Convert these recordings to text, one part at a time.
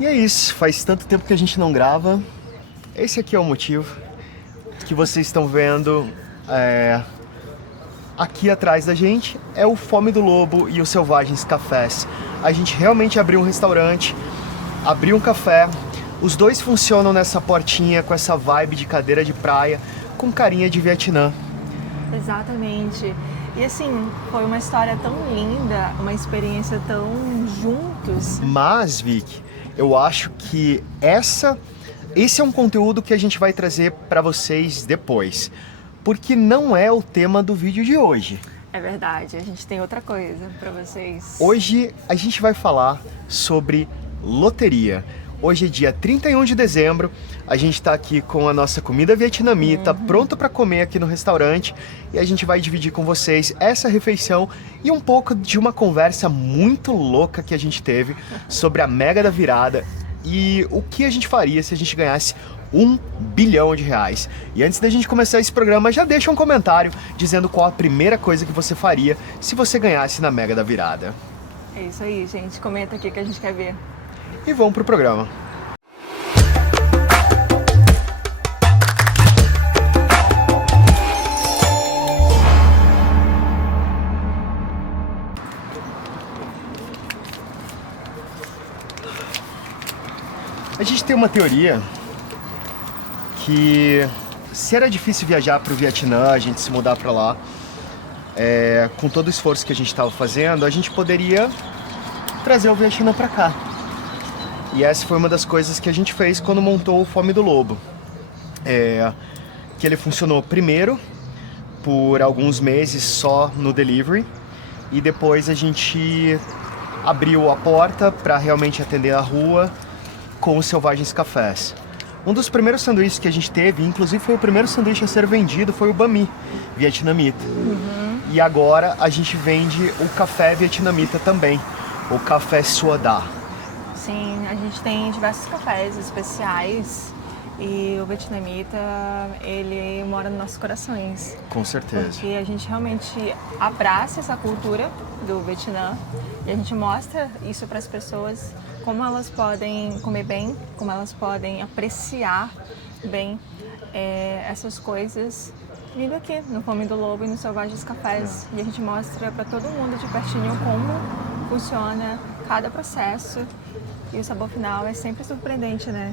E é isso, faz tanto tempo que a gente não grava. Esse aqui é o motivo que vocês estão vendo aqui atrás da gente. É o Fome do Lobo e o Selvagens Cafés. A gente realmente abriu um restaurante, abriu um café. Os dois funcionam nessa portinha com essa vibe de cadeira de praia, com carinha de Vietnã. Exatamente. E assim, foi uma história tão linda, uma experiência tão juntos. Mas, Vic, eu acho que esse é um conteúdo que a gente vai trazer para vocês depois, porque não é o tema do vídeo de hoje. É verdade, a gente tem outra coisa para vocês. Hoje a gente vai falar sobre loteria. Hoje é dia 31 de dezembro, a gente está aqui com a nossa comida vietnamita, pronto para comer aqui no restaurante, e a gente vai dividir com vocês essa refeição e um pouco de uma conversa muito louca que a gente teve sobre a Mega da Virada e o que a gente faria se a gente ganhasse R$1 bilhão. E antes da gente começar esse programa, já deixa um comentário dizendo qual a primeira coisa que você faria se você ganhasse na Mega da Virada. É isso aí, gente. Comenta aqui que a gente quer ver. E vamos pro programa. A gente tem uma teoria que se era difícil viajar para o Vietnã, a gente se mudar para lá, com todo o esforço que a gente estava fazendo, a gente poderia trazer o Vietnã para cá. E essa foi uma das coisas que a gente fez quando montou o Fome do Lobo. Que ele funcionou primeiro por alguns meses só no delivery, e depois a gente abriu a porta para realmente atender a rua com os Selvagens Cafés. Um dos primeiros sanduíches que a gente teve, inclusive foi o primeiro sanduíche a ser vendido, foi o banh mi vietnamita. E agora a gente vende o café vietnamita também, o café Suoda. Sim, a gente tem diversos cafés especiais e o vietnamita, ele mora nos nossos corações. Com certeza. Porque a gente realmente abraça essa cultura do Vietnã e a gente mostra isso para as pessoas, como elas podem comer bem, como elas podem apreciar bem essas coisas vindo aqui no Fome do Lobo e no Selvagens Cafés. E a gente mostra para todo mundo de pertinho como funciona cada processo. E o sabor final é sempre surpreendente, né?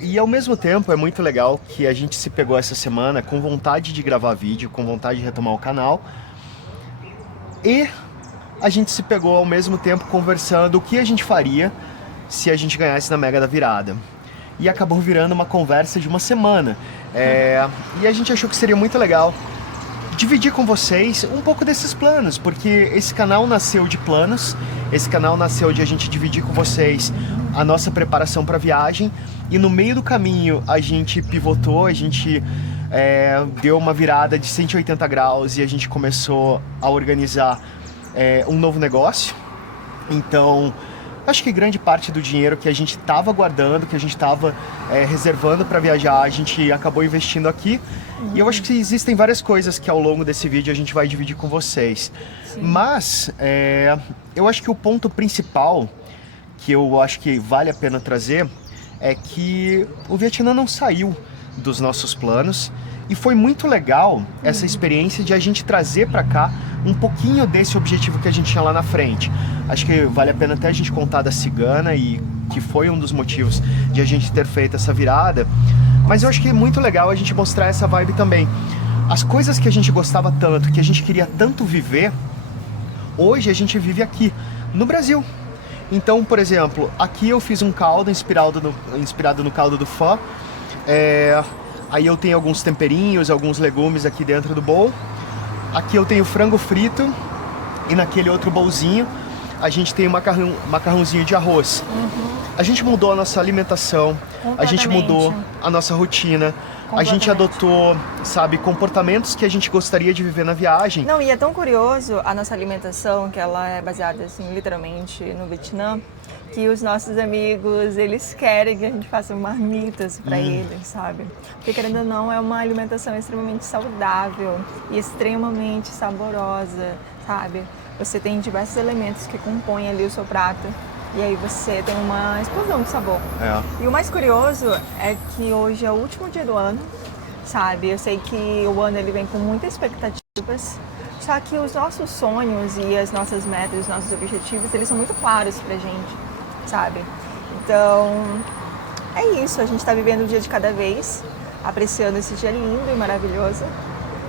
E ao mesmo tempo é muito legal que a gente se pegou essa semana com vontade de gravar vídeo, com vontade de retomar o canal. E a gente se pegou ao mesmo tempo conversando o que a gente faria se a gente ganhasse na Mega da Virada. E acabou virando uma conversa de uma semana. E a gente achou que seria muito legal dividir com vocês um pouco desses planos, porque esse canal nasceu de planos, esse canal nasceu de a gente dividir com vocês a nossa preparação para a viagem, e no meio do caminho a gente pivotou, a gente deu uma virada de 180 graus e a gente começou a organizar um novo negócio. Então, acho que grande parte do dinheiro que a gente estava guardando, que a gente estava reservando para viajar, a gente acabou investindo aqui. E eu acho que existem várias coisas que ao longo desse vídeo a gente vai dividir com vocês. Sim. Mas eu acho que o ponto principal que eu acho que vale a pena trazer é que o Vietnã não saiu dos nossos planos. E foi muito legal essa experiência de a gente trazer para cá um pouquinho desse objetivo que a gente tinha lá na frente. Acho que vale a pena até a gente contar da cigana, e que foi um dos motivos de a gente ter feito essa virada. Mas eu acho que é muito legal a gente mostrar essa vibe também. As coisas que a gente gostava tanto, que a gente queria tanto viver, hoje a gente vive aqui, no Brasil. Então, por exemplo, aqui eu fiz um caldo inspirado no caldo do pho. Aí eu tenho alguns temperinhos, alguns legumes aqui dentro do bowl. Aqui eu tenho frango frito, e naquele outro bowlzinho a gente tem macarrãozinho de arroz. A gente mudou a nossa alimentação, a gente mudou a nossa rotina, a gente adotou, sabe, comportamentos que a gente gostaria de viver na viagem. Não, e é tão curioso a nossa alimentação, que ela é baseada, assim, literalmente no Vietnã, que os nossos amigos, eles querem que a gente faça marmitas para eles, sabe? Porque, querendo ou não, é uma alimentação extremamente saudável e extremamente saborosa, sabe? Você tem diversos elementos que compõem ali o seu prato. E aí você tem uma explosão de sabor. É. E o mais curioso é que hoje é o último dia do ano, sabe? Eu sei que o ano ele vem com muitas expectativas, só que os nossos sonhos e as nossas metas, os nossos objetivos, eles são muito claros pra gente, sabe? Então, é isso, a gente tá vivendo um dia de cada vez, apreciando esse dia lindo e maravilhoso.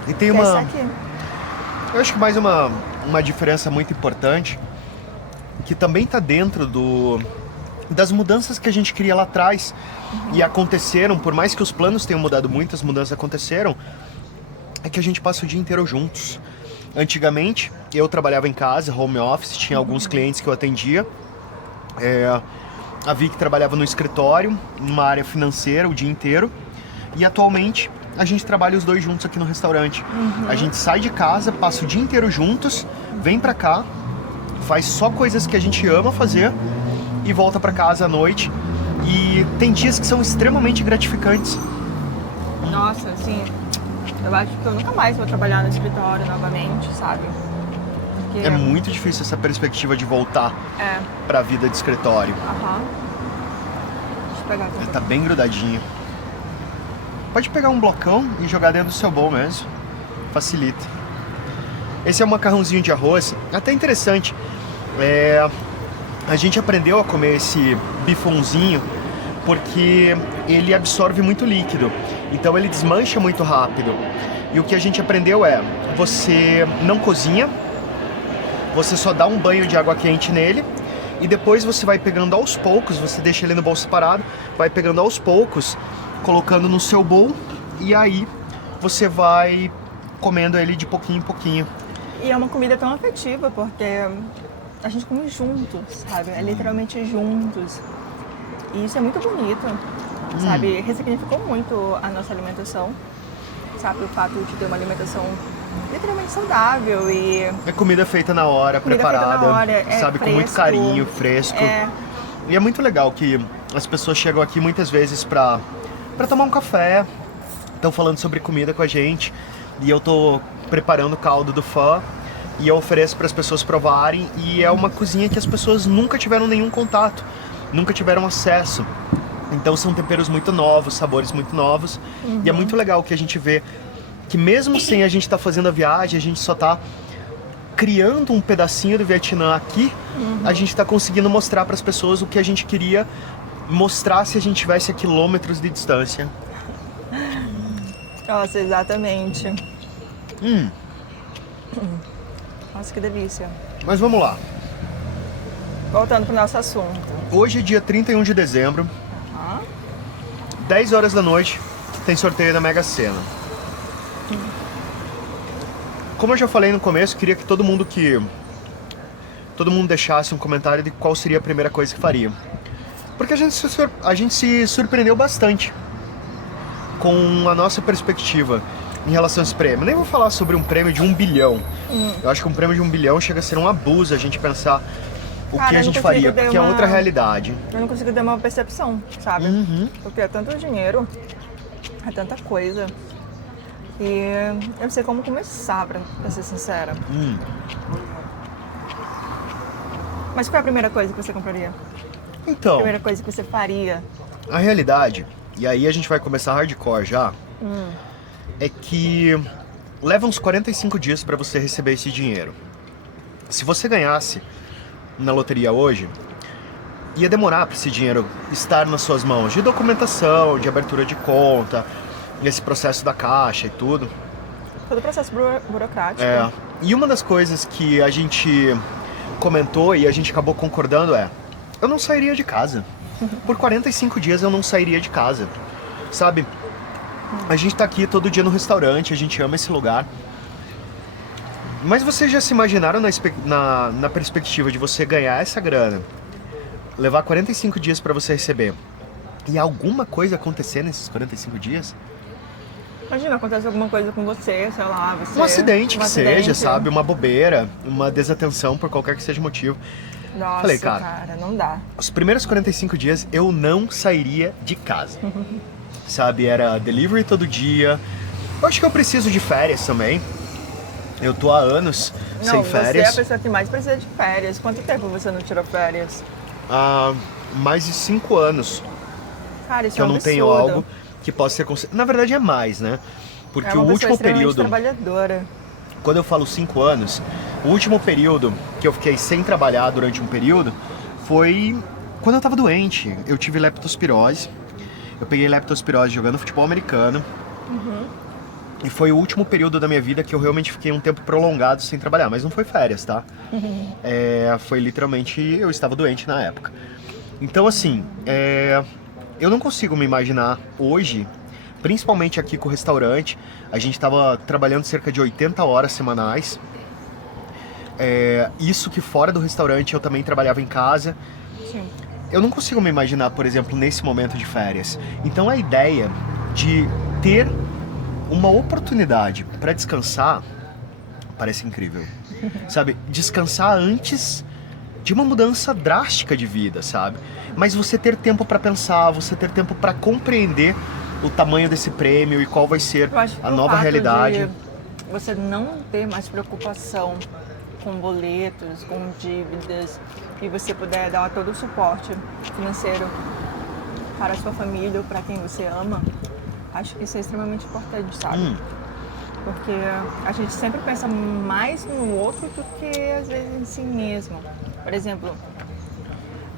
E tem Que é isso uma... aqui. Eu acho que mais uma diferença muito importante, que também está dentro das mudanças que a gente queria lá atrás e aconteceram, por mais que os planos tenham mudado muito, as mudanças aconteceram, é que a gente passa o dia inteiro juntos. Antigamente, eu trabalhava em casa, home office, tinha alguns clientes que eu atendia, a Vicky trabalhava no escritório, numa área financeira o dia inteiro, e atualmente a gente trabalha os dois juntos aqui no restaurante. A gente sai de casa, passa o dia inteiro juntos, vem pra cá, faz só coisas que a gente ama fazer e volta pra casa à noite. E tem dias que são extremamente gratificantes. Nossa, assim, eu acho que eu nunca mais vou trabalhar no escritório novamente, sabe? Porque... É muito difícil essa perspectiva de voltar É, pra vida de escritório. aham. Deixa eu pegar aqui. Tá bem grudadinho. Pode pegar um blocão e jogar dentro do seu bowl mesmo. Facilita. Esse é um macarrãozinho de arroz. Até interessante. A gente aprendeu a comer esse bifãozinho porque ele absorve muito líquido. Então ele desmancha muito rápido. E o que a gente aprendeu é, você não cozinha, você só dá um banho de água quente nele e depois você vai pegando aos poucos, você deixa ele no bowl separado, vai pegando aos poucos, colocando no seu bowl e aí você vai comendo ele de pouquinho em pouquinho. E é uma comida tão afetiva, porque a gente come juntos, sabe? É literalmente juntos. E isso é muito bonito, sabe? Ressignificou muito a nossa alimentação, sabe? O fato de ter uma alimentação literalmente saudável e... É comida feita na hora, Comida preparada, feita na hora, é sabe? Com muito fresco, carinho, fresco. é. E é muito legal que as pessoas chegam aqui muitas vezes pra tomar um café, estão falando sobre comida com a gente, e eu tô preparando o caldo do pho, e eu ofereço para as pessoas provarem, e é uma cozinha que as pessoas nunca tiveram nenhum contato, nunca tiveram acesso. Então são temperos muito novos, sabores muito novos, e é muito legal que a gente vê que mesmo sem a gente estar fazendo a viagem, a gente só tá criando um pedacinho do Vietnã aqui, a gente tá conseguindo mostrar para as pessoas o que a gente queria mostrar se a gente estivesse a quilômetros de distância. Nossa, exatamente. Nossa, que delícia. Mas vamos lá. Voltando pro nosso assunto. Hoje é dia 31 de dezembro, 10 horas da noite, tem sorteio da Mega Sena. Como eu já falei no começo, queria que todo mundo deixasse um comentário de qual seria a primeira coisa que faria. Porque a gente se surpreendeu bastante com a nossa perspectiva em relação a esse prêmio. Nem vou falar sobre um prêmio de 1 bilhão. Eu acho que um prêmio de 1 bilhão chega a ser um abuso a gente pensar o que a gente faria, porque é outra realidade. Eu não consigo ter uma percepção, sabe? Porque é tanto dinheiro, é tanta coisa. E eu não sei como começar, pra ser sincera. Mas qual é a primeira coisa que você compraria? A Então, primeira coisa que você faria? a realidade, e aí a gente vai começar hardcore já, é que leva uns 45 dias para você receber esse dinheiro. Se você ganhasse na loteria hoje, ia demorar para esse dinheiro estar nas suas mãos, de documentação, de abertura de conta, esse processo da caixa e tudo. Todo o processo burocrático. E uma das coisas que a gente comentou e a gente acabou concordando é: eu não sairia de casa. Por 45 dias eu não sairia de casa. Sabe? A gente tá aqui todo dia no restaurante, a gente ama esse lugar. Mas vocês já se imaginaram na perspectiva de você ganhar essa grana, levar 45 dias pra você receber, e alguma coisa acontecer nesses 45 dias? Imagina, acontece alguma coisa com você, sei lá, você... Um acidente que seja, acidente. sabe? Uma bobeira, uma desatenção por qualquer que seja o motivo. Nossa, Falei, cara, não dá. Os primeiros 45 dias eu não sairia de casa. Sabe, era delivery todo dia. Eu acho que eu preciso de férias também. Eu tô há anos sem férias. Você é a pessoa que mais precisa de férias. Quanto tempo você não tirou férias? há mais de 5 anos Cara, isso que é eu um não tenho absurdo. algo que possa ser considerado. Na verdade é mais, né? Porque É o uma pessoa último extremamente período, trabalhadora. quando eu falo 5 anos, o último período que eu fiquei sem trabalhar durante um período foi quando eu tava doente. Eu tive leptospirose. Eu peguei leptospirose jogando futebol americano. E foi o último período da minha vida que eu realmente fiquei um tempo prolongado sem trabalhar. Mas não foi férias, tá? Foi literalmente, eu estava doente na época. Então, assim, eu não consigo me imaginar hoje, principalmente aqui com o restaurante. A gente estava trabalhando cerca de 80 horas semanais. Isso que fora do restaurante eu também trabalhava em casa. Sim. Eu não consigo me imaginar, por exemplo, nesse momento de férias. Então a ideia de ter uma oportunidade para descansar parece incrível. Sabe? Descansar antes de uma mudança drástica de vida, sabe? Mas você ter tempo para pensar, você ter tempo para compreender o tamanho desse prêmio e qual vai ser Eu acho que a o nova fato realidade. de você não ter mais preocupação com boletos, com dívidas, e você puder dar todo o suporte financeiro para a sua família ou para quem você ama, acho que isso é extremamente importante, sabe? Porque a gente sempre pensa mais no outro do que às vezes em si mesmo. Por exemplo,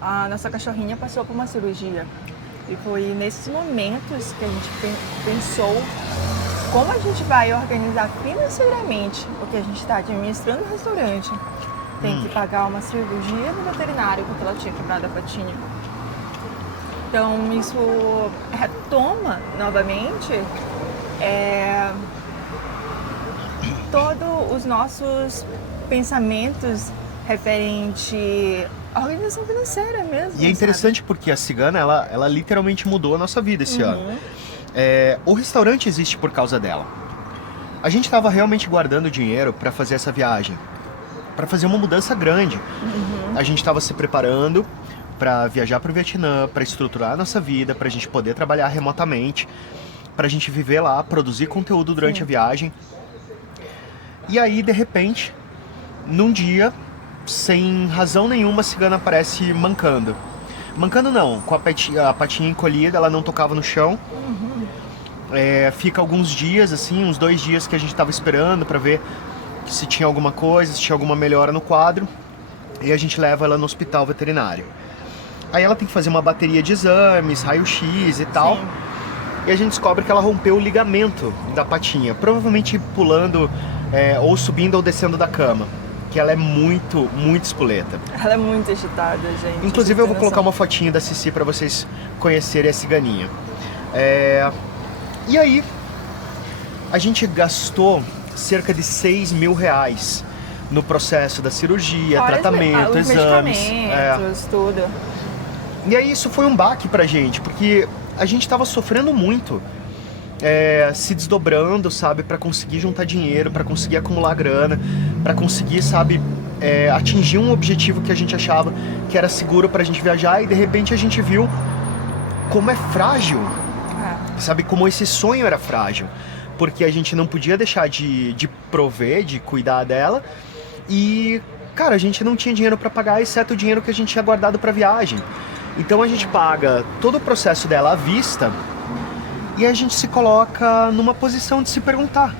a nossa cachorrinha passou por uma cirurgia e foi nesses momentos que a gente pensou como a gente vai organizar financeiramente, porque a gente está administrando o restaurante, tem que pagar uma cirurgia no veterinário porque ela tinha quebrado a patinha. Então isso retoma novamente todos os nossos pensamentos referente à organização financeira mesmo. E é interessante porque a Cigana, ela literalmente mudou a nossa vida esse ano. O restaurante existe por causa dela. A gente estava realmente guardando dinheiro para fazer essa viagem, para fazer uma mudança grande. A gente estava se preparando para viajar para o Vietnã, para estruturar a nossa vida, para a gente poder trabalhar remotamente, para a gente viver lá, produzir conteúdo durante a viagem. E aí, de repente, num dia, sem razão nenhuma, a Cigana aparece mancando. Mancando não, com a patinha encolhida, ela não tocava no chão. Fica alguns dias, assim, uns 2 dias que a gente tava esperando pra ver se tinha alguma coisa, se tinha alguma melhora no quadro. E a gente leva ela no hospital veterinário. Aí ela tem que fazer uma bateria de exames, raio-x e tal. Sim. E a gente descobre que ela rompeu o ligamento da patinha, provavelmente pulando ou subindo ou descendo da cama. Que ela é muito, muito espoleta. Ela é muito agitada, gente. Inclusive eu vou colocar uma fotinha da Cici pra vocês conhecerem a ciganinha. E aí, a gente gastou cerca de 6 mil reais no processo da cirurgia, Fora tratamento, os exames. medicamentos, tudo. E aí isso foi um baque pra gente, porque a gente tava sofrendo muito, se desdobrando, sabe, pra conseguir juntar dinheiro, pra conseguir acumular grana, pra conseguir, sabe, atingir um objetivo que a gente achava que era seguro pra gente viajar, e de repente a gente viu como é frágil, sabe, como esse sonho era frágil, porque a gente não podia deixar de prover, de cuidar dela, e, cara, a gente não tinha dinheiro pra pagar, exceto o dinheiro que a gente tinha guardado pra viagem. Então a gente paga todo o processo dela à vista e a gente se coloca numa posição de se perguntar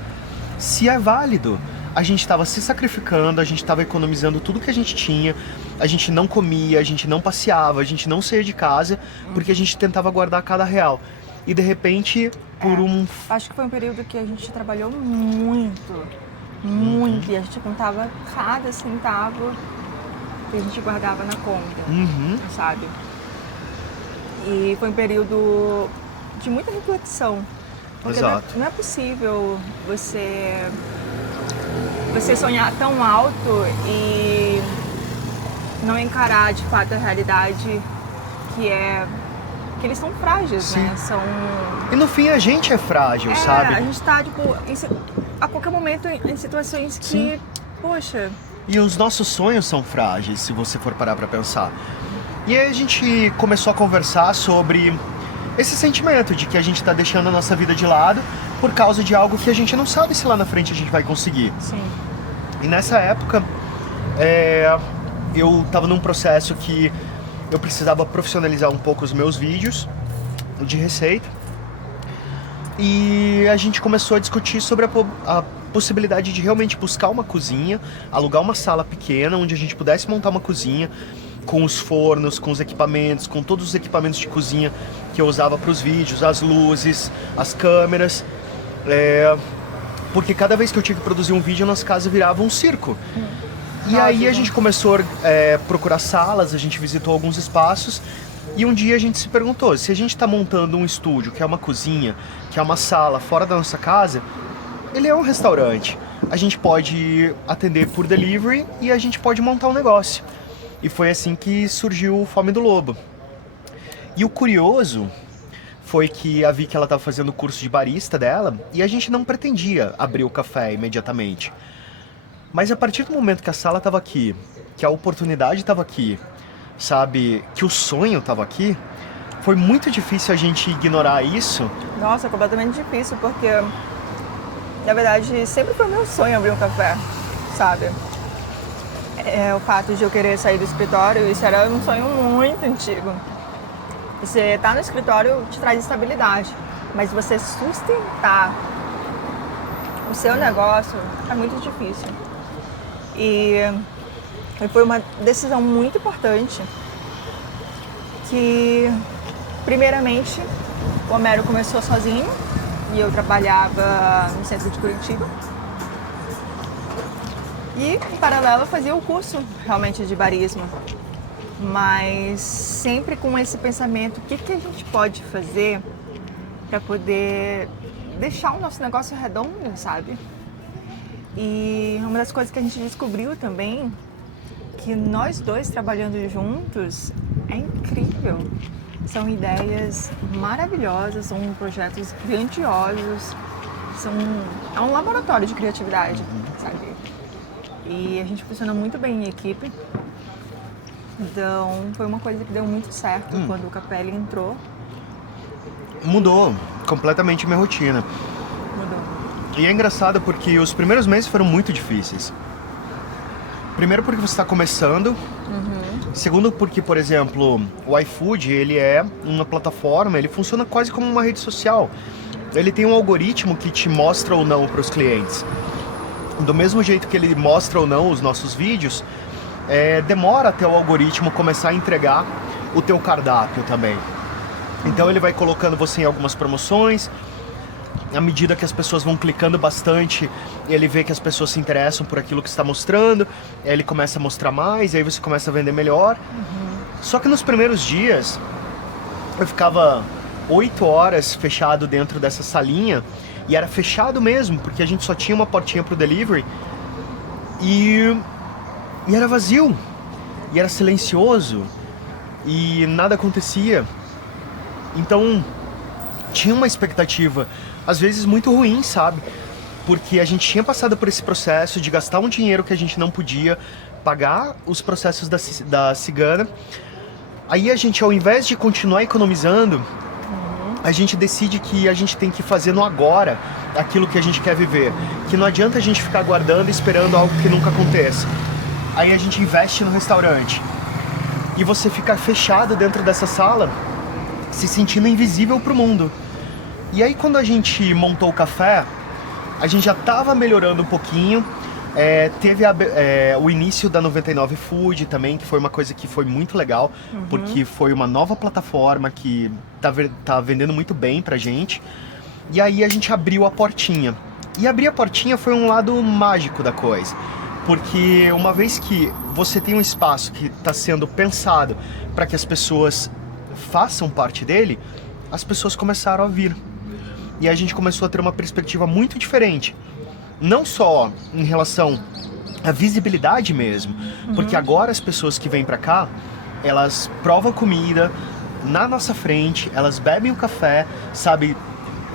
se é válido. A gente estava se sacrificando, a gente estava economizando tudo que a gente tinha, a gente não comia, a gente não passeava, a gente não saía de casa porque a gente tentava guardar cada real. E de repente, por Acho que foi um período que a gente trabalhou muito, muito, e a gente contava cada centavo que a gente guardava na conta, sabe? E foi um período de muita reflexão. Porque Exato. não é possível você sonhar tão alto e não encarar de fato a realidade que eles são frágeis, Sim. né? E no fim a gente é frágil, sabe? A gente tá, tipo, a qualquer momento em situações que, Sim. poxa... E os nossos sonhos são frágeis, se você for parar pra pensar. E aí a gente começou a conversar sobre esse sentimento de que a gente tá deixando a nossa vida de lado por causa de algo que a gente não sabe se lá na frente a gente vai conseguir. Sim. E nessa época, eu tava num processo que eu precisava profissionalizar um pouco os meus vídeos de receita. E a gente começou a discutir sobre a possibilidade de realmente buscar uma cozinha, alugar uma sala pequena onde a gente pudesse montar uma cozinha com os fornos, com os equipamentos, com todos os equipamentos de cozinha que eu usava para os vídeos, as luzes, as câmeras, porque cada vez que eu tinha que produzir um vídeo, a nossa casa virava um circo. E aí a gente começou a procurar salas, a gente visitou alguns espaços. E um dia a gente se perguntou, se a gente está montando um estúdio, que é uma cozinha, que é uma sala fora da nossa casa, ele é um restaurante. A gente pode atender por delivery e a gente pode montar um negócio. E foi assim que surgiu o Fome do Lobo. E o curioso foi que a Vicky, ela estava fazendo o curso de barista dela e a gente não pretendia abrir o café imediatamente. Mas a partir do momento que a sala estava aqui, que a oportunidade estava aqui, sabe, que o sonho estava aqui, foi muito difícil a gente ignorar isso. Nossa, completamente difícil, porque na verdade sempre foi meu sonho abrir um café, sabe? O fato de eu querer sair do escritório, isso era um sonho muito antigo. Você tá no escritório te traz estabilidade, mas você sustentar o seu negócio é muito difícil. E foi uma decisão muito importante que, primeiramente, o Homero começou sozinho e eu trabalhava no centro de Curitiba. E, em paralelo, eu fazia o curso realmente de barismo, mas sempre com esse pensamento, o que a gente pode fazer para poder deixar o nosso negócio redondo, sabe? E uma das coisas que a gente descobriu também, que nós dois trabalhando juntos, é incrível. São ideias maravilhosas, são projetos grandiosos, é um laboratório de criatividade, sabe? E a gente funciona muito bem em equipe. Então foi uma coisa que deu muito certo quando o Capelli entrou. Mudou completamente minha rotina. Mudou. E é engraçado porque os primeiros meses foram muito difíceis. Primeiro porque você está começando. Segundo porque, por exemplo, o iFood, ele é uma plataforma, ele funciona quase como uma rede social. Ele tem um algoritmo que te mostra ou não para os clientes. Do mesmo jeito que ele mostra ou não os nossos vídeos, demora até o algoritmo começar a entregar o teu cardápio também. Então ele vai colocando você em algumas promoções. À medida que as pessoas vão clicando bastante, ele vê que as pessoas se interessam por aquilo que está mostrando, aí ele começa a mostrar mais, aí você começa a vender melhor. Só que nos primeiros dias, eu ficava 8 horas fechado dentro dessa salinha, e era fechado mesmo, porque a gente só tinha uma portinha pro delivery, e era vazio, e era silencioso, e nada acontecia. Então, tinha uma expectativa às vezes muito ruim, sabe? Porque a gente tinha passado por esse processo de gastar um dinheiro que a gente não podia, pagar os processos da cigana. Aí a gente, ao invés de continuar economizando, a gente decide que a gente tem que fazer no agora aquilo que a gente quer viver. Que não adianta a gente ficar aguardando e esperando algo que nunca aconteça. Aí a gente investe no restaurante. E você fica fechado dentro dessa sala, se sentindo invisível pro mundo. E aí quando a gente montou o café, a gente já estava melhorando um pouquinho. Teve o início da 99 Food também, que foi uma coisa que foi muito legal, porque foi uma nova plataforma que tá vendendo muito bem pra gente. E aí a gente abriu a portinha. E abrir a portinha foi um lado mágico da coisa, porque uma vez que você tem um espaço que está sendo pensado para que as pessoas façam parte dele, as pessoas começaram a vir. E a gente começou a ter uma perspectiva muito diferente. Não só em relação à visibilidade mesmo, porque agora as pessoas que vêm pra cá, elas provam comida na nossa frente, elas bebem o café, sabe?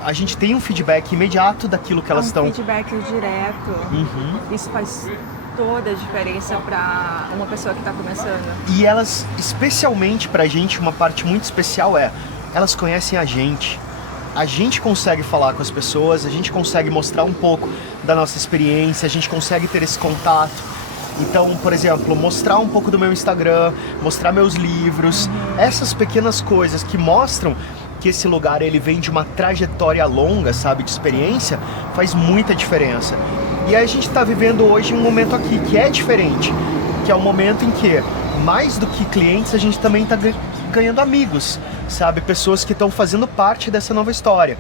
A gente tem um feedback imediato daquilo que elas estão... feedback direto. Isso faz toda a diferença pra uma pessoa que tá começando. E elas, especialmente pra gente, uma parte muito especial elas conhecem a gente. A gente consegue falar com as pessoas, a gente consegue mostrar um pouco da nossa experiência, a gente consegue ter esse contato. Então, por exemplo, mostrar um pouco do meu Instagram, mostrar meus livros, essas pequenas coisas que mostram que esse lugar ele vem de uma trajetória longa, sabe, de experiência, faz muita diferença. E a gente está vivendo hoje um momento aqui que é diferente, que é um momento em que, mais do que clientes, a gente também está ganhando amigos, sabe, pessoas que estão fazendo parte dessa nova história.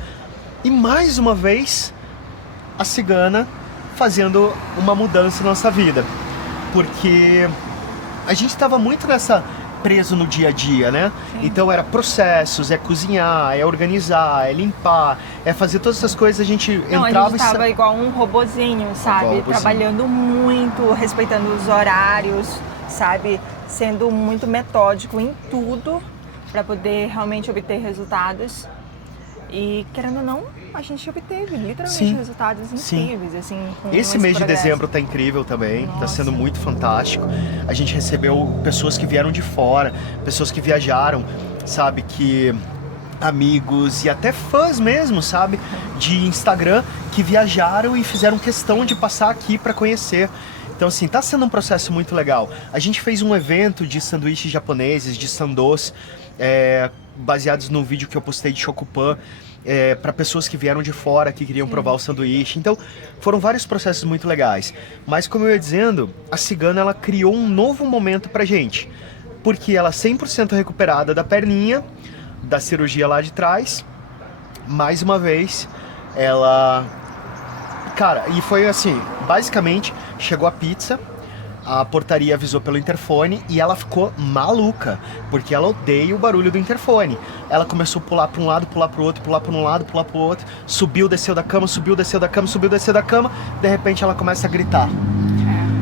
E mais uma vez, a Cigana fazendo uma mudança na nossa vida, porque a gente estava muito preso no dia a dia, né? Sim. Então era processos, é cozinhar, é organizar, é limpar, é fazer todas essas coisas. A gente entrava a gente tava igual um robozinho, sabe? Trabalhando muito, respeitando os horários, sabe? Sendo muito metódico em tudo para poder realmente obter resultados. E querendo ou não, a gente obteve literalmente resultados incríveis, assim, com esse mês de dezembro tá incrível também. Nossa. Tá sendo muito fantástico. A gente recebeu pessoas que vieram de fora, pessoas que viajaram, sabe, que amigos e até fãs mesmo, sabe, de Instagram, que viajaram e fizeram questão de passar aqui para conhecer. Então, assim, tá sendo um processo muito legal. A gente fez um evento de sanduíches japoneses, de sandos, baseados num vídeo que eu postei de Shokupan, para pessoas que vieram de fora, que queriam provar o sanduíche. Então, foram vários processos muito legais. Mas, como eu ia dizendo, a Cigana, ela criou um novo momento pra gente. Porque ela 100% recuperada da perninha, da cirurgia lá de trás. Mais uma vez, ela... Cara, e foi assim, basicamente, chegou a pizza, a portaria avisou pelo interfone e ela ficou maluca, porque ela odeia o barulho do interfone. Ela começou a pular para um lado, pular para o outro, pular para um lado, pular para o outro, subiu, desceu da cama, subiu, desceu da cama, subiu, desceu da cama, de repente ela começa a gritar.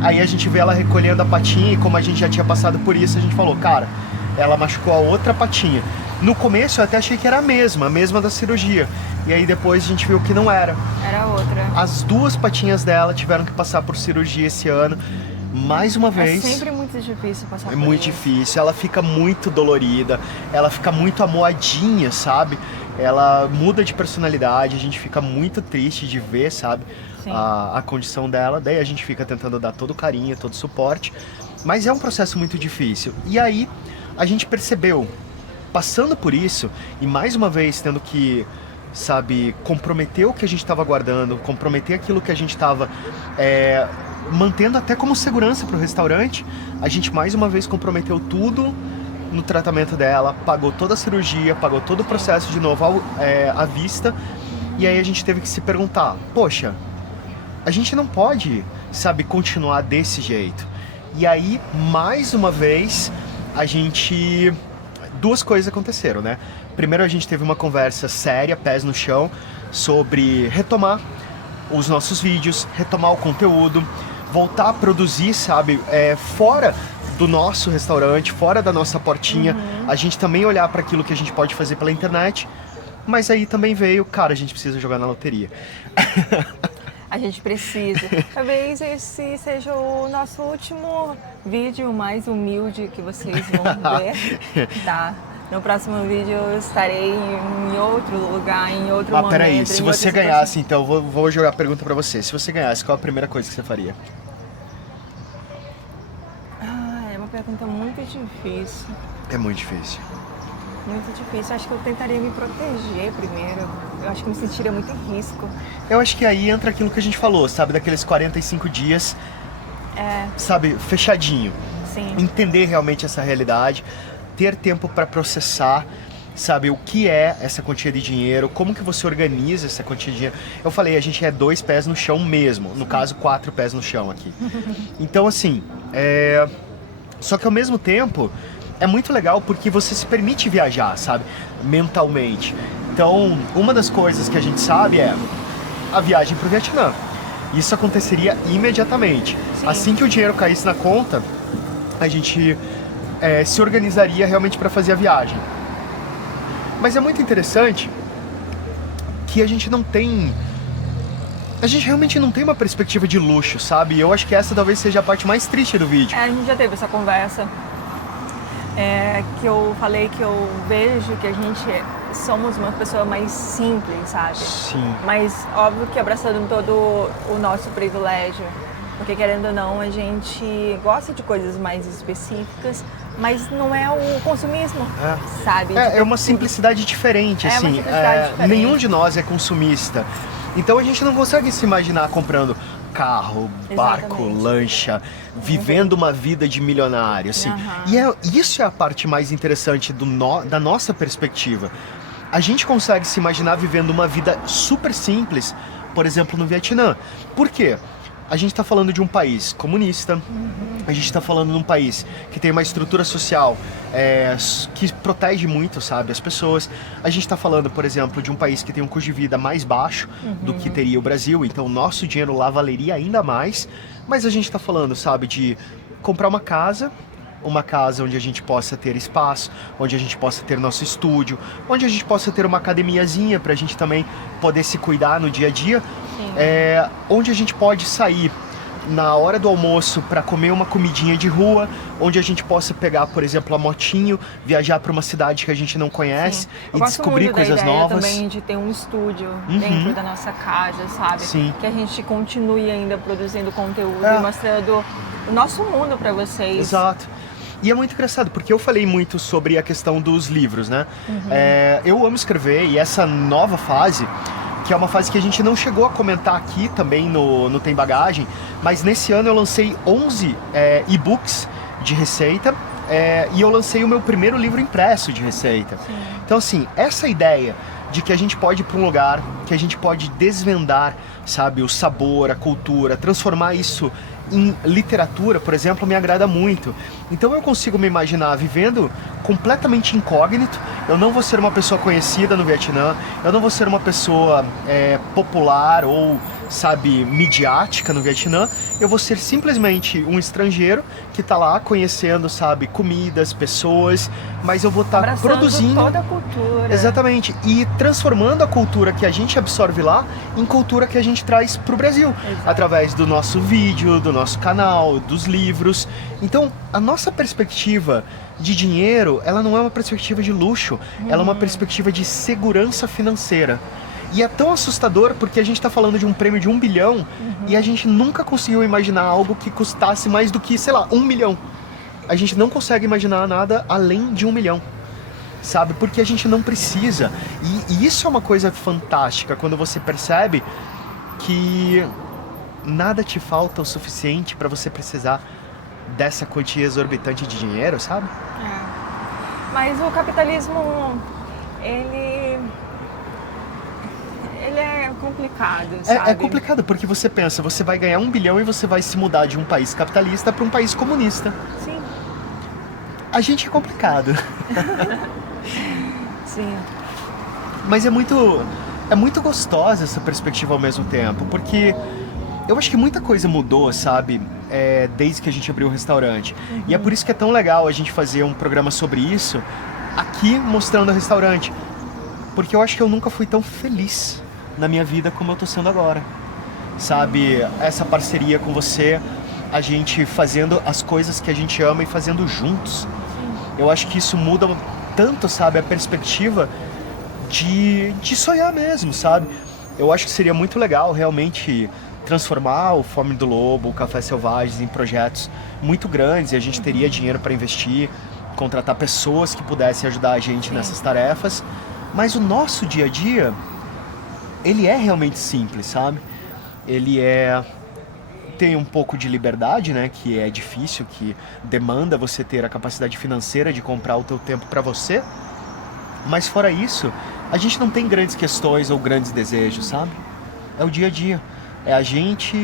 Aí a gente vê ela recolhendo a patinha e como a gente já tinha passado por isso, a gente falou, cara, ela machucou a outra patinha. No começo eu até achei que era a mesma da cirurgia. E aí depois a gente viu que não era. Era outra. As duas patinhas dela tiveram que passar por cirurgia esse ano. Mais uma vez. É sempre muito difícil passar por isso. É muito difícil. Ela fica muito dolorida. Ela fica muito amoadinha, sabe? Ela muda de personalidade. A gente fica muito triste de ver, sabe? A condição dela. Daí a gente fica tentando dar todo o carinho, todo o suporte. Mas é um processo muito difícil. E aí a gente percebeu, passando por isso, e mais uma vez tendo que, sabe, comprometer o que a gente estava guardando, comprometer aquilo que a gente estava mantendo até como segurança para o restaurante, a gente mais uma vez comprometeu tudo no tratamento dela, pagou toda a cirurgia, pagou todo o processo de novo à vista, e aí a gente teve que se perguntar, poxa, a gente não pode, sabe, continuar desse jeito. E aí, mais uma vez, duas coisas aconteceram, né? Primeiro a gente teve uma conversa séria, pés no chão, sobre retomar os nossos vídeos, retomar o conteúdo, voltar a produzir, sabe, fora do nosso restaurante, fora da nossa portinha, a gente também olhar para aquilo que a gente pode fazer pela internet, mas aí também veio, cara, a gente precisa jogar na loteria. A gente precisa. Talvez esse seja o nosso último vídeo mais humilde que vocês vão ver, tá? No próximo vídeo eu estarei em outro lugar, em outro momento. Peraí, se você ganhasse, então, vou jogar a pergunta pra você. Se você ganhasse, qual a primeira coisa que você faria? É uma pergunta muito difícil. É muito difícil. Muito difícil. Acho que eu tentaria me proteger primeiro. Eu acho que eu me sentiria muito em risco. Eu acho que aí entra aquilo que a gente falou, sabe? Daqueles 45 dias, sabe? Fechadinho. Sim. Entender realmente essa realidade, ter tempo para processar, sabe? O que é essa quantia de dinheiro, como que você organiza essa quantia de dinheiro. Eu falei, a gente é 2 pés no chão mesmo. No caso, 4 pés no chão aqui. Então, assim, só que ao mesmo tempo... É muito legal porque você se permite viajar, sabe? Mentalmente. Então, uma das coisas que a gente sabe é a viagem para o Vietnã. Isso aconteceria imediatamente. Sim. Assim que o dinheiro caísse na conta, a gente se organizaria realmente para fazer a viagem. Mas é muito interessante que a gente não tem... A gente realmente não tem uma perspectiva de luxo, sabe? Eu acho que essa talvez seja a parte mais triste do vídeo. A gente já teve essa conversa. Que eu falei que eu vejo que a gente somos uma pessoa mais simples, sabe? Sim. Mas óbvio que abraçando todo o nosso privilégio. Porque, querendo ou não, a gente gosta de coisas mais específicas, mas não é o consumismo, sabe? É uma simplicidade diferente, assim. Uma simplicidade diferente. Nenhum de nós é consumista. Então a gente não consegue se imaginar comprando carro, barco, Exatamente. lancha, vivendo uma vida de milionário, assim. E isso é a parte mais interessante da nossa perspectiva. A gente consegue se imaginar vivendo uma vida super simples, por exemplo, no Vietnã. Por quê? A gente está falando de um país comunista, a gente está falando de um país que tem uma estrutura social que protege muito, sabe, as pessoas. A gente está falando, por exemplo, de um país que tem um custo de vida mais baixo do que teria o Brasil, então o nosso dinheiro lá valeria ainda mais. Mas a gente está falando, sabe, de comprar uma casa onde a gente possa ter espaço, onde a gente possa ter nosso estúdio, onde a gente possa ter uma academiazinha para a gente também poder se cuidar no dia a dia, onde a gente pode sair na hora do almoço para comer uma comidinha de rua, onde a gente possa pegar, por exemplo, a motinho, viajar para uma cidade que a gente não conhece e descobrir coisas novas. Eu gosto também de ter um estúdio dentro da nossa casa, sabe? Sim. Que a gente continue ainda produzindo conteúdo e mostrando o nosso mundo para vocês. Exato. E é muito engraçado, porque eu falei muito sobre a questão dos livros, né? Eu amo escrever e essa nova fase, que é uma fase que a gente não chegou a comentar aqui também no Tem Bagagem, mas nesse ano eu lancei 11 e-books de receita e eu lancei o meu primeiro livro impresso de receita. Sim. Então, assim, essa ideia de que a gente pode ir para um lugar, que a gente pode desvendar, sabe, o sabor, a cultura, transformar isso em literatura, por exemplo, me agrada muito. Então eu consigo me imaginar vivendo completamente incógnito. Eu não vou ser uma pessoa conhecida no Vietnã, eu não vou ser uma pessoa popular ou, sabe, midiática no Vietnã. Eu vou ser simplesmente um estrangeiro que está lá conhecendo, sabe, comidas, pessoas, mas eu vou estar produzindo toda a cultura. Exatamente, e transformando a cultura que a gente absorve lá em cultura que a gente traz para o Brasil. Exato. Através do nosso vídeo, do nosso canal, dos livros. Então, a nossa perspectiva de dinheiro, ela não é uma perspectiva de luxo, ela é uma perspectiva de segurança financeira. E é tão assustador porque a gente está falando de um prêmio de 1 bilhão e a gente nunca conseguiu imaginar algo que custasse mais do que, sei lá, 1 milhão. A gente não consegue imaginar nada além de 1 milhão, sabe? Porque a gente não precisa. E isso é uma coisa fantástica, quando você percebe que nada te falta o suficiente para você precisar dessa quantia exorbitante de dinheiro, sabe? Mas o capitalismo, ele é complicado, sabe? É complicado, porque você pensa, você vai ganhar 1 bilhão e você vai se mudar de um país capitalista para um país comunista. Sim. A gente é complicado. Sim. Mas é muito gostosa essa perspectiva ao mesmo tempo, porque eu acho que muita coisa mudou, sabe? Desde que a gente abriu o restaurante. E é por isso que é tão legal a gente fazer um programa sobre isso aqui, mostrando o restaurante. Porque eu acho que eu nunca fui tão feliz na minha vida como eu tô sendo agora. Sabe? Essa parceria com você, a gente fazendo as coisas que a gente ama e fazendo juntos. Eu acho que isso muda tanto, sabe? A perspectiva de sonhar mesmo, sabe? Eu acho que seria muito legal realmente transformar o Fome do Lobo, o Café Selvagens em projetos muito grandes e a gente teria dinheiro para investir, contratar pessoas que pudessem ajudar a gente nessas tarefas. Mas o nosso dia a dia, ele é realmente simples, sabe? Ele tem um pouco de liberdade, né? Que é difícil, que demanda você ter a capacidade financeira de comprar o teu tempo para você. Mas fora isso, a gente não tem grandes questões ou grandes desejos, sabe? É o dia a dia. É a gente,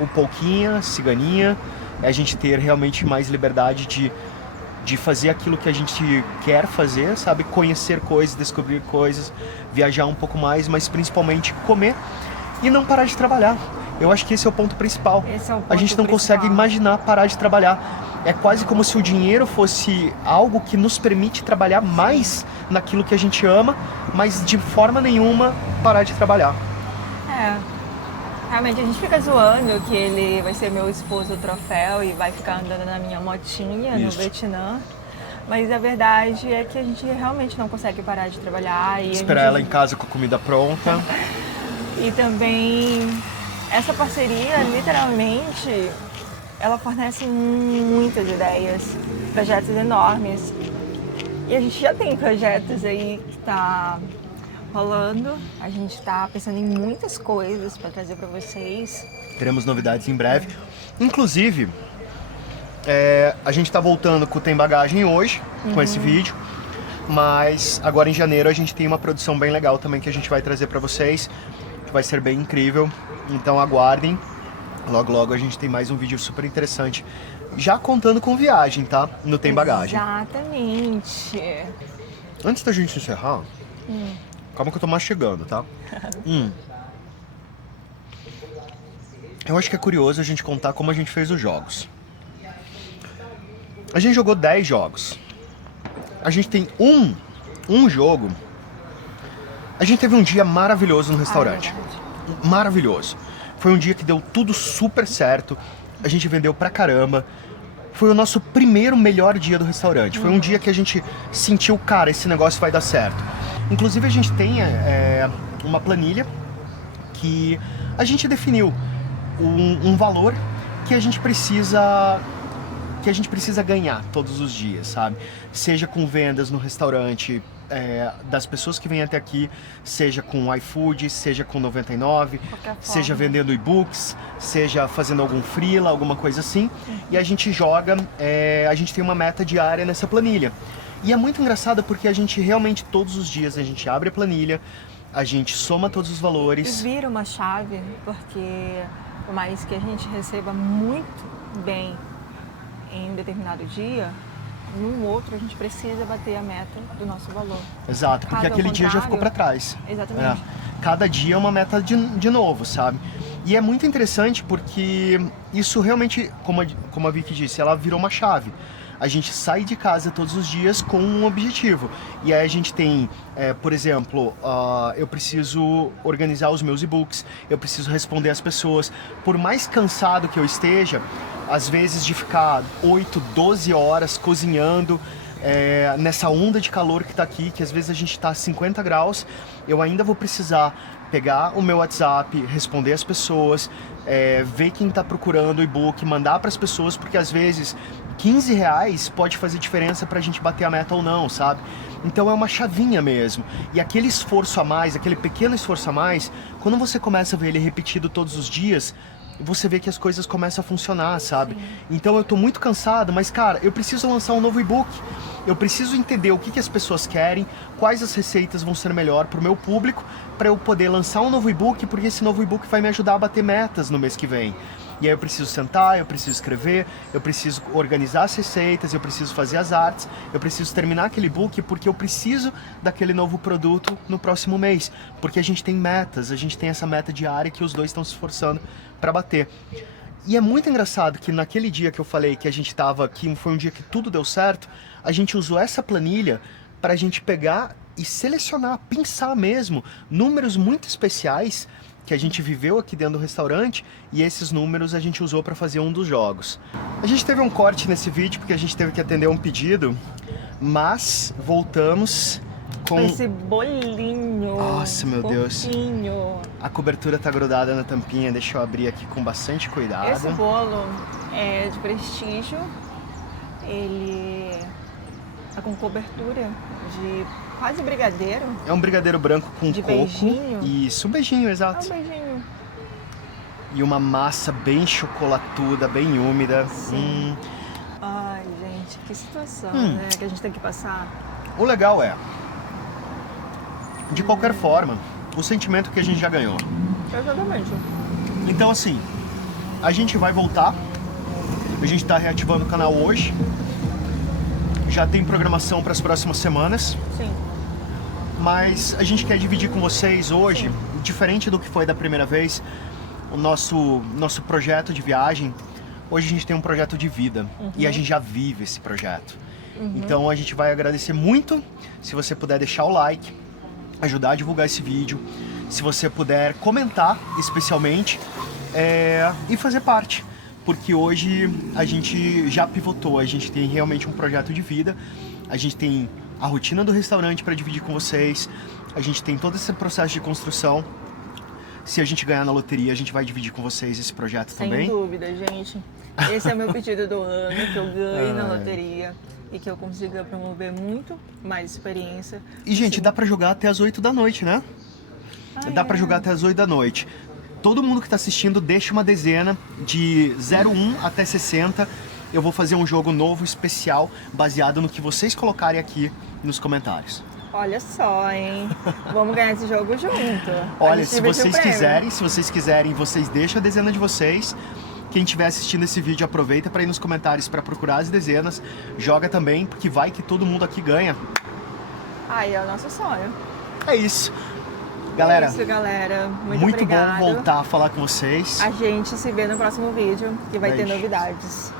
o pouquinha, ciganinha, é a gente ter realmente mais liberdade de fazer aquilo que a gente quer fazer, sabe? Conhecer coisas, descobrir coisas, viajar um pouco mais, mas principalmente comer e não parar de trabalhar. Eu acho que esse é o ponto principal. A gente não consegue imaginar parar de trabalhar. É quase como se o dinheiro fosse algo que nos permite trabalhar mais naquilo que a gente ama, mas de forma nenhuma parar de trabalhar. Realmente a gente fica zoando que ele vai ser meu esposo troféu e vai ficar andando na minha motinha no Vietnã. Mas a verdade é que a gente realmente não consegue parar de trabalhar. E esperar ela em casa com a comida pronta. E também essa parceria, literalmente, ela fornece muitas ideias, projetos enormes. E a gente já tem projetos aí que tá rolando. A gente tá pensando em muitas coisas para trazer para vocês. Teremos novidades em breve. Inclusive, a gente tá voltando com o Tem Bagagem hoje, com esse vídeo. Mas agora em janeiro a gente tem uma produção bem legal também que a gente vai trazer para vocês. Que vai ser bem incrível. Então aguardem. Logo, logo a gente tem mais um vídeo super interessante. Já contando com viagem, tá? No Tem Bagagem. Exatamente. Antes da gente encerrar, calma que eu tô mastigando, tá? Eu acho que é curioso a gente contar como a gente fez os jogos. A gente jogou 10 jogos. A gente tem um jogo. A gente teve um dia maravilhoso no restaurante. Maravilhoso. Foi um dia que deu tudo super certo. A gente vendeu pra caramba. Foi o nosso primeiro melhor dia do restaurante. Foi um dia que a gente sentiu, cara, esse negócio vai dar certo. Inclusive a gente tem uma planilha que a gente definiu um valor que a gente precisa ganhar todos os dias, sabe? Seja com vendas no restaurante, das pessoas que vêm até aqui, seja com iFood, seja com 99, seja vendendo e-books, seja fazendo algum freela, alguma coisa assim. E a gente joga, a gente tem uma meta diária nessa planilha. E é muito engraçado porque a gente realmente todos os dias a gente abre a planilha, a gente soma todos os valores. E vira uma chave, porque por mais que a gente receba muito bem em um determinado dia, num outro a gente precisa bater a meta do nosso valor. Exato, porque aquele dia já ficou para trás. Exatamente. Cada dia é uma meta de novo, sabe? E é muito interessante porque isso realmente, como a Vicky disse, ela virou uma chave. A gente sai de casa todos os dias com um objetivo. E aí a gente tem, por exemplo, eu preciso organizar os meus e-books, eu preciso responder às pessoas. Por mais cansado que eu esteja, às vezes de ficar 8, 12 horas cozinhando, nessa onda de calor que tá aqui, que às vezes a gente tá a 50 graus, eu ainda vou precisar pegar o meu WhatsApp, responder as pessoas, ver quem tá procurando o e-book, mandar para as pessoas, porque às vezes R$15 pode fazer diferença pra gente bater a meta ou não, sabe? Então é uma chavinha mesmo. E aquele esforço a mais, aquele pequeno esforço a mais, quando você começa a ver ele repetido todos os dias, você vê que as coisas começam a funcionar, sabe? Sim. Então eu tô muito cansado, mas cara, eu preciso lançar um novo e-book. Eu preciso entender o que as pessoas querem, quais as receitas vão ser melhor pro meu público, para eu poder lançar um novo e-book, porque esse novo e-book vai me ajudar a bater metas no mês que vem. E aí eu preciso sentar, eu preciso escrever, eu preciso organizar as receitas, eu preciso fazer as artes, eu preciso terminar aquele e-book porque eu preciso daquele novo produto no próximo mês. Porque a gente tem metas, a gente tem essa meta diária que os dois estão se esforçando para bater. E é muito engraçado que naquele dia que eu falei que a gente tava aqui, foi um dia que tudo deu certo, a gente usou essa planilha para a gente pegar e selecionar, pensar mesmo, números muito especiais que a gente viveu aqui dentro do restaurante, e esses números a gente usou para fazer um dos jogos. A gente teve um corte nesse vídeo porque a gente teve que atender um pedido, mas voltamos com esse bolinho. Nossa, meu Deus. Fofinho. A cobertura tá grudada na tampinha, deixa eu abrir aqui com bastante cuidado. Esse bolo é de prestígio, ele tá com cobertura de quase brigadeiro. É um brigadeiro branco com de coco. Beijinho. Isso, um beijinho, exato. É um beijinho. E uma massa bem chocolatuda, bem úmida. Sim. Ai, gente, que situação, né, que a gente tem que passar. O legal é, de qualquer forma, o sentimento que a gente já ganhou. Exatamente. Então assim, a gente vai voltar. A gente tá reativando o canal hoje. Já tem programação para as próximas semanas. Sim. Mas a gente quer dividir com vocês hoje, diferente do que foi da primeira vez, o nosso projeto de viagem. Hoje a gente tem um projeto de vida e a gente já vive esse projeto. Então a gente vai agradecer muito se você puder deixar o like, ajudar a divulgar esse vídeo, se você puder comentar especialmente e fazer parte. Porque hoje a gente já pivotou, a gente tem realmente um projeto de vida, a gente tem a rotina do restaurante para dividir com vocês, a gente tem todo esse processo de construção, Se a gente ganhar na loteria, a gente vai dividir com vocês esse projeto Sem também. dúvida, gente. Esse é o meu pedido do ano, que eu ganhe na loteria e que eu consiga promover muito mais experiência. E, gente, dá pra jogar até as 8 da noite, né? Dá pra jogar até as 8 da noite. Todo mundo que tá assistindo, deixa uma dezena de 01 até 60. Eu vou fazer um jogo novo, especial, baseado no que vocês colocarem aqui nos comentários. Olha só, hein? Vamos ganhar esse jogo junto. Olha, se vocês quiserem, vocês deixam a dezena de vocês. Quem estiver assistindo esse vídeo, aproveita para ir nos comentários para procurar as dezenas. Joga também, porque vai que todo mundo aqui ganha. Aí é o nosso sonho. É isso. Galera, é isso, galera. Muito bom obrigada. voltar a falar com vocês. A gente se vê no próximo vídeo, que vai ter Beijo. novidades.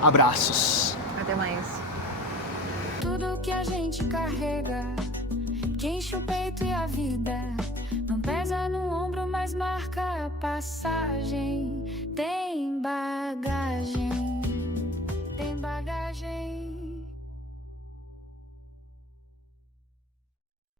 Abraços. Até mais. Tudo que a gente carrega, que enche o peito e a vida, não pesa no ombro, mas marca a passagem. Tem bagagem, tem bagagem.